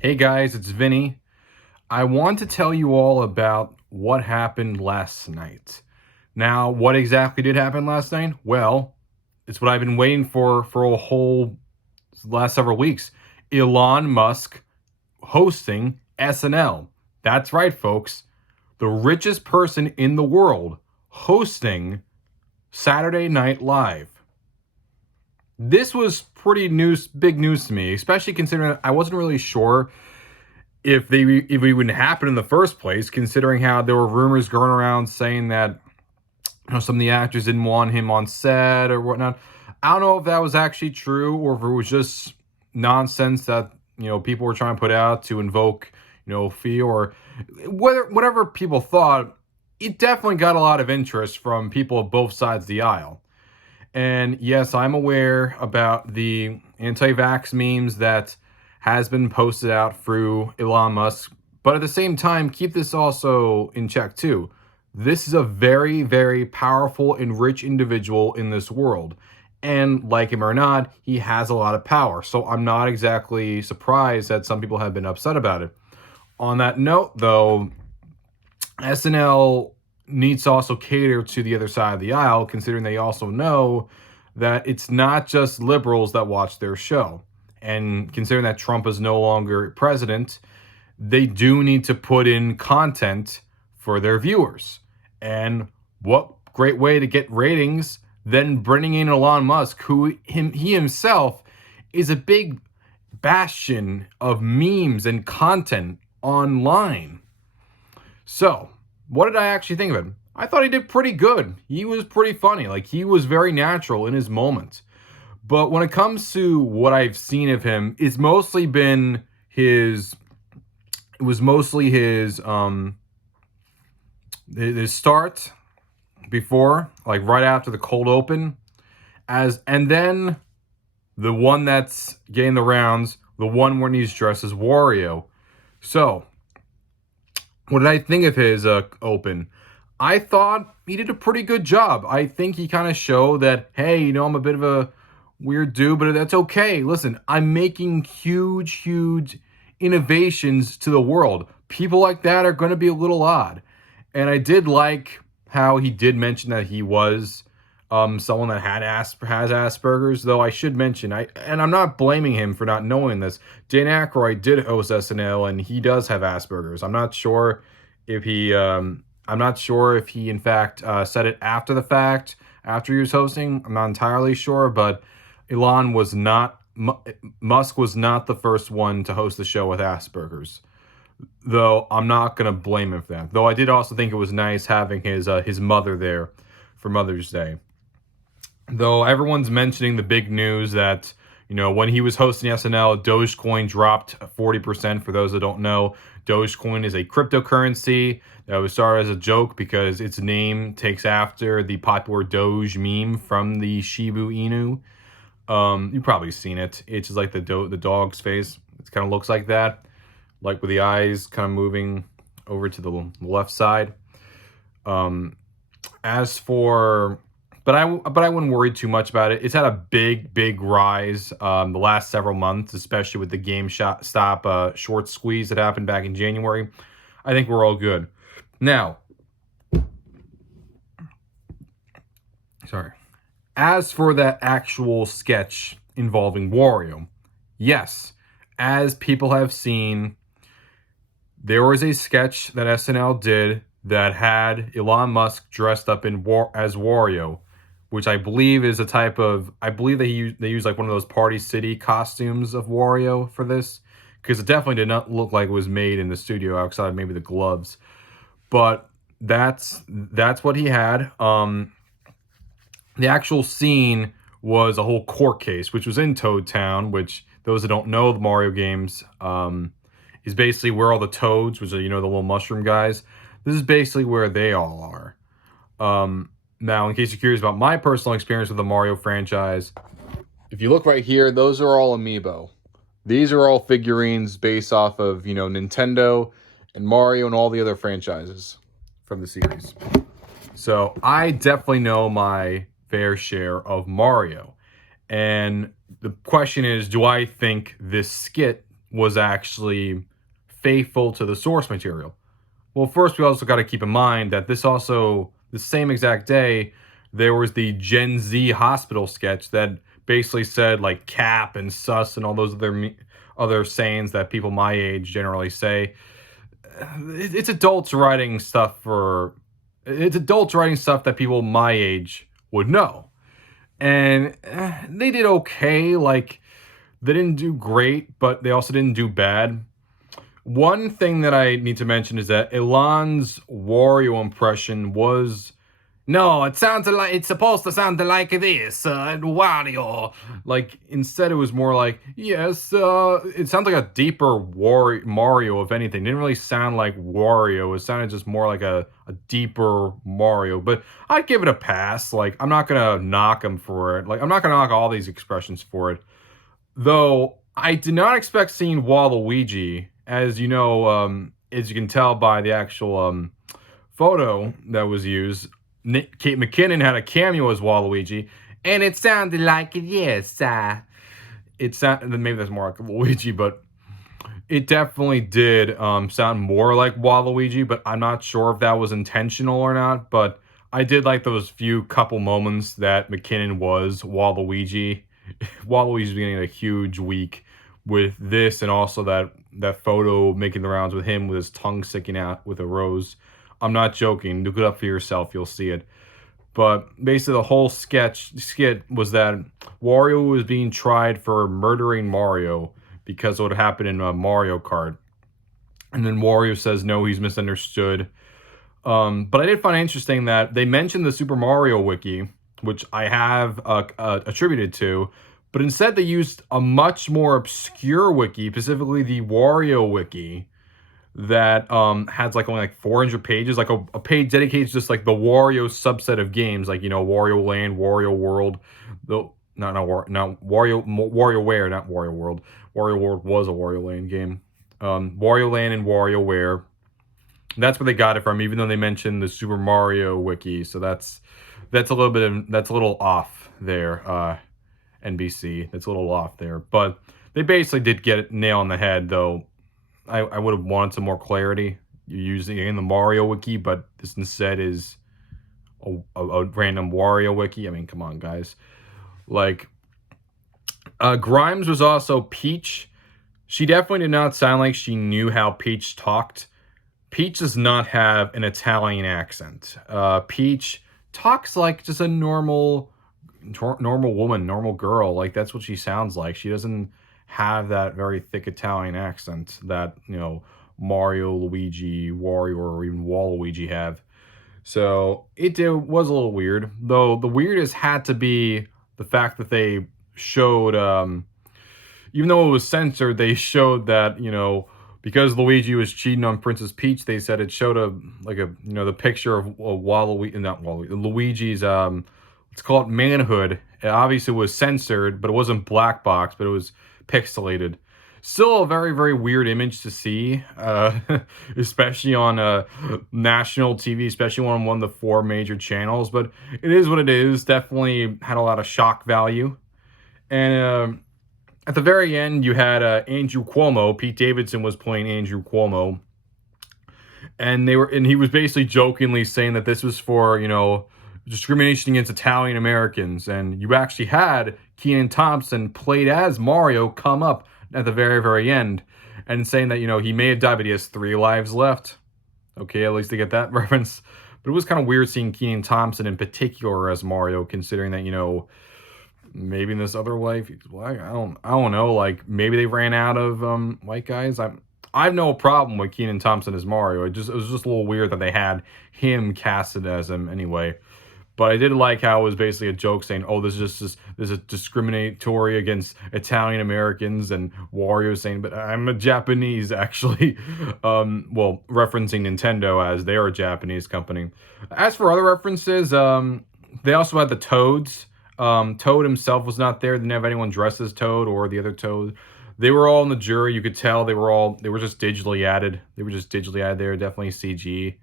Hey guys, it's Vinny. I want to tell you all about what happened last night. Now, what exactly did happen last night? Well, it's what I've been waiting for a whole last several weeks. Elon Musk hosting SNL. That's right, folks. The richest person in the world hosting Saturday Night Live. This was big news to me, especially considering I wasn't really sure if it would happen in the first place, considering how there were rumors going around saying that some of the actors didn't want him on set or whatnot. I don't know if that was actually true or if it was just nonsense that people were trying to put out to invoke fee or whatever people thought. It definitely got a lot of interest from people of both sides of the aisle. And yes, I'm aware about the anti-vax memes that has been posted out through Elon Musk. But at the same time, keep this also in check too. This is a very, very powerful and rich individual in this world. And like him or not, he has a lot of power. So I'm not exactly surprised that some people have been upset about it. On that note, though, SNL needs to also cater to the other side of the aisle, considering they also know that it's not just liberals that watch their show. And considering that Trump is no longer president, they do need to put in content for their viewers. And what great way to get ratings than bringing in Elon Musk, he himself is a big bastion of memes and content online. So, what did I actually think of him? I thought he did pretty good. He was pretty funny. Like, he was very natural in his moment. But when it comes to what I've seen of him, it's mostly been his his start before, like right after the cold open, and then the one that's getting the rounds, the one when he's dressed as Wario. So, what did I think of his open? I thought he did a pretty good job. I think he kind of showed that, hey, I'm a bit of a weird dude, but that's okay. Listen, I'm making huge innovations to the world. People like that are going to be a little odd. And I did like how he did mention that he was someone that has Asperger's, though I should mention, and I'm not blaming him for not knowing this. Dan Aykroyd did host SNL, and he does have Asperger's. I'm not sure if he in fact said it after the fact, after he was hosting. I'm not entirely sure, but Musk was not the first one to host the show with Asperger's. Though I'm not gonna blame him for that. Though I did also think it was nice having his mother there for Mother's Day. Though everyone's mentioning the big news that, when he was hosting SNL, Dogecoin dropped 40%. For those that don't know, Dogecoin is a cryptocurrency that was started as a joke because its name takes after the popular Doge meme from the Shiba Inu. You've probably seen it. It's just like the dog's face. It kind of looks like that, like with the eyes kind of moving over to the left side. But I wouldn't worry too much about it. It's had a big rise the last several months, especially with the GameStop short squeeze that happened back in January. I think we're all good. Now, sorry. As for that actual sketch involving Wario, yes, as people have seen, there was a sketch that SNL did that had Elon Musk dressed up as Wario, which I believe is a type of, I believe they use like one of those Party City costumes of Wario for this, because it definitely did not look like it was made in the studio outside maybe the gloves. But that's what he had. The actual scene was a whole court case, which was in Toad Town, which those that don't know the Mario games is basically where all the toads, which are the little mushroom guys. This is basically where they all are. Now, in case you're curious about my personal experience with the Mario franchise, if you look right here, those are all amiibo. These are all figurines based off of, Nintendo and Mario and all the other franchises from the series. So I definitely know my fair share of Mario. And the question is, do I think this skit was actually faithful to the source material. Well, first we also got to keep in mind that the same exact day, there was the Gen Z hospital sketch that basically said like cap and sus and all those other sayings that people my age generally say. It's adults writing stuff for it's adults writing stuff that people my age would know. And they did okay. Like, they didn't do great, but they also didn't do bad. One thing that I need to mention is that Elon's Wario impression was no, it sounds like it's supposed to sound like this, Wario. Like, instead, it was more like, yes, it sounds like a deeper Mario, if anything. It didn't really sound like Wario. It sounded just more like a deeper Mario. But I'd give it a pass. Like, I'm not going to knock him for it. Like, I'm not going to knock all these expressions for it. Though, I did not expect seeing Waluigi, as you can tell by the actual photo that was used. Kate McKinnon had a cameo as Waluigi, and it sounded like it. Yes, it sounded maybe that's more like Luigi, but it definitely did sound more like Waluigi. But I'm not sure if that was intentional or not. But I did like those few couple moments that McKinnon was Waluigi. Waluigi's getting a huge week with this, and also that photo making the rounds with him with his tongue sticking out with a rose. I'm not joking. Look it up for yourself. You'll see it. But basically, the whole skit was that Wario was being tried for murdering Mario because of what happened in Mario Kart. And then Wario says, no, he's misunderstood. But I did find it interesting that they mentioned the Super Mario Wiki, which I have attributed to, but instead they used a much more obscure wiki, specifically the Wario Wiki, that has like only like 400 pages, like a page dedicated to just like the Wario subset of games, like Wario Land, Wario World, WarioWare, not Wario World. Wario World was a Wario Land game. Wario Land and WarioWare. That's where they got it from, even though they mentioned the Super Mario Wiki. So that's a little off there. NBC, that's a little off there, but they basically did get it nail on the head, though. I would have wanted some more clarity. You're using it in the Mario Wiki, but this instead is a random Wario Wiki. I mean, come on, guys. Like, Grimes was also Peach. She definitely did not sound like she knew how Peach talked. Peach does not have an Italian accent. Peach talks like just a normal woman, normal girl. Like, that's what she sounds like. She doesn't have that very thick Italian accent that Mario, Luigi, Wario, or even Waluigi have. So it was a little weird, though. The weirdest had to be the fact that they showed, even though it was censored, they showed that because Luigi was cheating on Princess Peach, they said it showed the picture of Luigi's let's call it manhood. It obviously was censored, but it wasn't black box, but it was pixelated. Still a very, very weird image to see, especially on national TV, especially on one of the 4 major channels. But it is what it is. Definitely had a lot of shock value. And at the very end, you had Andrew Cuomo. Pete Davidson was playing Andrew Cuomo, and he was basically jokingly saying that this was for discrimination against Italian Americans. And you actually had Kenan Thompson, played as Mario, come up at the very, very end and saying that, he may have died, but he has 3 lives left. Okay, at least they get that reference. But it was kind of weird seeing Kenan Thompson in particular as Mario, considering that, maybe in this other life, I don't know, like maybe they ran out of white guys. I have no problem with Kenan Thompson as Mario. It was just a little weird that they had him casted as him anyway. But I did like how it was basically a joke saying, oh, this is discriminatory against Italian Americans, and Wario saying, but I'm a Japanese, actually. Referencing Nintendo as they are a Japanese company. As for other references, they also had the Toads. Toad himself was not there. They didn't have anyone dressed as Toad or the other Toad. They were all in the jury. You could tell they were just digitally added. They were just digitally added there. Definitely CG.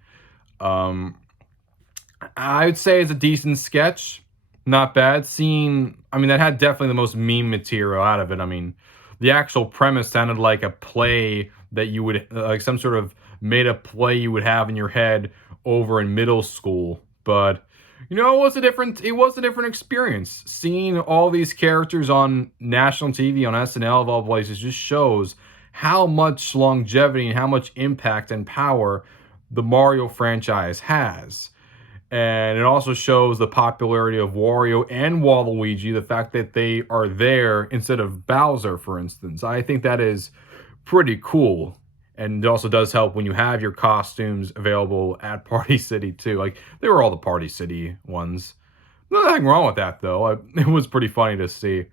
I would say it's a decent sketch. Not bad. That had definitely the most meme material out of it. I mean, the actual premise sounded like a play that you would like some sort of made up play you would have in your head over in middle school. But it was a different experience. Seeing all these characters on national TV, on SNL of all places, just shows how much longevity and how much impact and power the Mario franchise has. And it also shows the popularity of Wario and Waluigi, the fact that they are there instead of Bowser, for instance. I think that is pretty cool. And it also does help when you have your costumes available at Party City too. Like they were all the Party City ones. Nothing wrong with that though. It was pretty funny to see.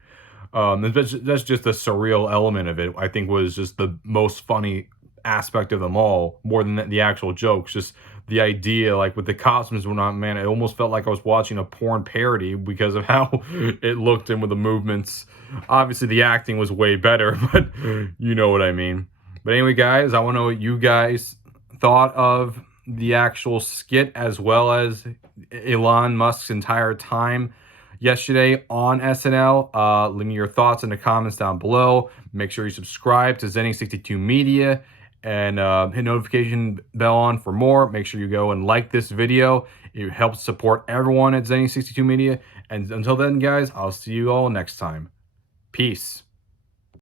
That's just the surreal element of it. I think was just the most funny aspect of them all, more than the actual jokes. Just the idea, like with the costumes, were not man. It almost felt like I was watching a porn parody because of how it looked and with the movements. Obviously, the acting was way better, but you know what I mean. But anyway, guys, I want to know what you guys thought of the actual skit as well as Elon Musk's entire time yesterday on SNL. Leave me your thoughts in the comments down below. Make sure you subscribe to Zenny62 Media and hit notification bell on for more. Make sure you go and like this video. It helps support everyone at Zenny62 Media. And until then, guys, I'll see you all next time. Peace.